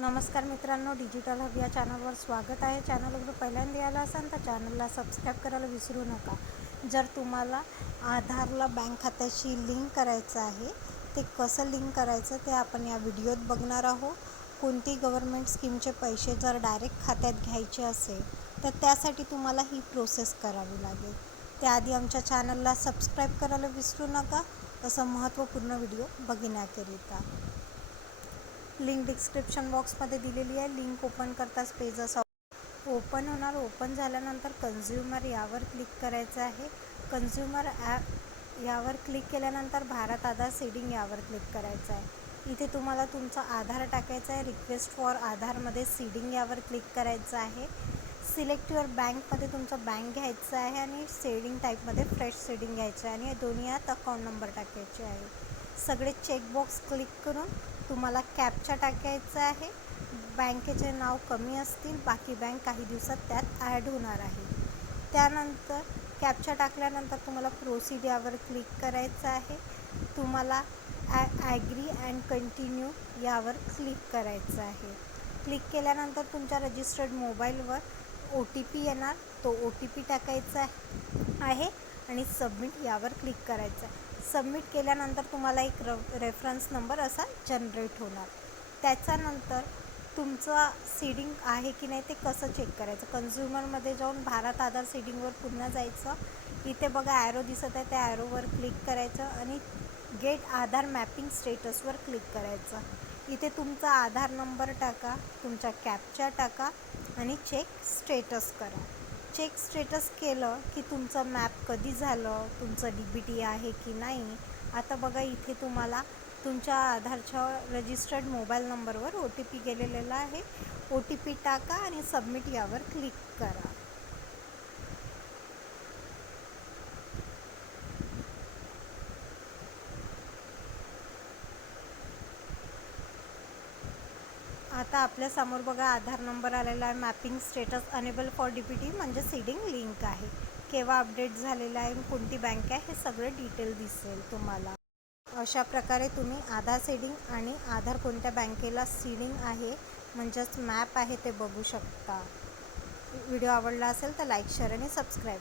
नमस्कार मित्रांनो digital hub या चॅनलवर स्वागत आहे. चॅनल जर पहिल्यांदा आला असाल तर चॅनलला सबस्क्राईब करायला विसरू नका. जर तुम्हाला आधारला बँक खात्याशी लिंक करायचं आहे ते कसं लिंक करायचं ते आपण या व्हिडिओत बघणार आहोत. कोणती गव्हर्मेंट स्कीमचे पैसे जर डायरेक्ट खात्यात घ्यायचे असेल तर त्यासाठी तुम्हाला ही प्रोसेस करावी लागेल. त्याआधी आमच्या चॅनलला सबस्क्राईब करायला विसरू नका. असं महत्त्वपूर्ण व्हिडिओ बघण्याकरिता. लिंक डिस्क्रिप्शन बॉक्समध्ये दिलेली आहे. लिंक ओपन करताच पेज असा ओपन होणार ओपन झाल्यानंतर कन्झ्युमर यावर क्लिक करायचं आहे. कन्झ्युमर ॲप यावर क्लिक केल्यानंतर भारत आधार सीडिंग यावर क्लिक करायचं आहे. इथे तुम्हाला तुमचा आधार टाकायचा आहे. रिक्वेस्ट फॉर आधारमध्ये सीडिंग यावर क्लिक करायचं आहे. सिलेक्ट युअर बँकमध्ये तुमचं बँक घ्यायचं आहे आणि सेडिंग टाईपमध्ये फ्रेश सेडिंग घ्यायचं आहे. आणि दोन्ही यात अकाउंट नंबर टाकायचे आहे. सगळे चेकबॉक्स क्लिक करून तुम्हाला कॅपचा टाकायचा आहे. बँकेचे नाव कमी असतील बाकी बँक काही दिवसात त्यात ॲड होणार आहे. त्यानंतर कॅपचा टाकल्यानंतर तुम्हाला प्रोसीड यावर क्लिक करायचं आहे. तुम्हाला ॲ ॲग्री अँड कंटिन्यू यावर क्लिक करायचं आहे. क्लिक केल्यानंतर तुमच्या रजिस्टर्ड मोबाईलवर ओ टी पी येणार. तो ओ टी पी टाकायचा आहे आणि सबमिट यावर क्लिक करायचं आहे. सबमिट केल्यानंतर तुम्हाला एक र रेफरन्स नंबर असा जनरेट होणार. त्याच्यानंतर तुमचं सीडिंग आहे की नाही ते कसं चेक करायचं? कन्झ्युमरमध्ये जाऊन भारत आधार सीडिंगवर पुन्हा जायचं. इथे बघा ॲरो दिसत आहे त्या ॲरोवर क्लिक करायचं आणि गेट आधार मॅपिंग स्टेटसवर क्लिक करायचं. इथे तुमचा आधार नंबर टाका तुमचा कॅपचा टाका आणि चेक स्टेटस करा. चेक स्टेटस केलं की तुमचं मॅप कधी झालं तुमचं डी बी टी आहे की नाही आता बघा इथे तुम्हाला तुमच्या आधारच्या रजिस्टर्ड मोबाईल नंबरवर ओ टी पी गेलेला आहे. ओ टी पी टाका आणि सबमिट यावर क्लिक करा. आता आपल्यासमोर बघा आधार नंबर आलेला आहे mapping status enable for D B T म्हणजे सीडिंग लिंक आहे. केव्हा अपडेट झालेला आहे कोणती बँक आहे हे सगळं डिटेल दिसेल तुम्हाला. अशा प्रकारे तुम्ही आधार सीडिंग आणि आधार कोणत्या बँकेला सीडिंग आहे म्हणजेच मॅप आहे ते बघू शकता. व्हिडिओ आवडला असेल तर लाईक शेअर आणि सबस्क्राईब.